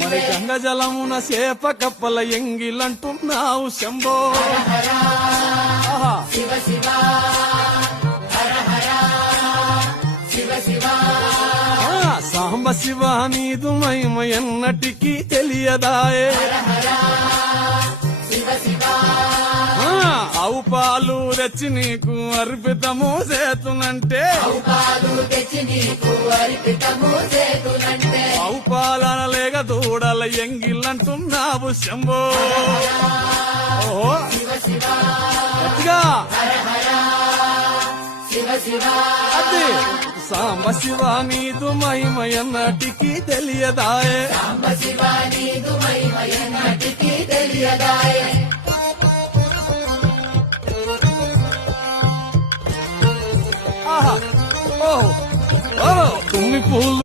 మరి గంగ జలమున సేప కప్పల ఎంగిలంటున్నావు శంభో. శివ శివ సాంబ శివ నీదు మహిమ ఎన్నటికీ తెలియదాయే. ఆవు పాలు తెచ్చి నీకు అర్పితము చేతునంటే. పాలు పాలన లేక దూడల ఎంగిలంటున్నావు శంభో. అది సాంబ శివ నీదు మహిమ తెలియదాయే సాంబ శివ నీదు తెలియదాయే. ఆహా. ఓహో. ఓహో తుమ్మి పూలు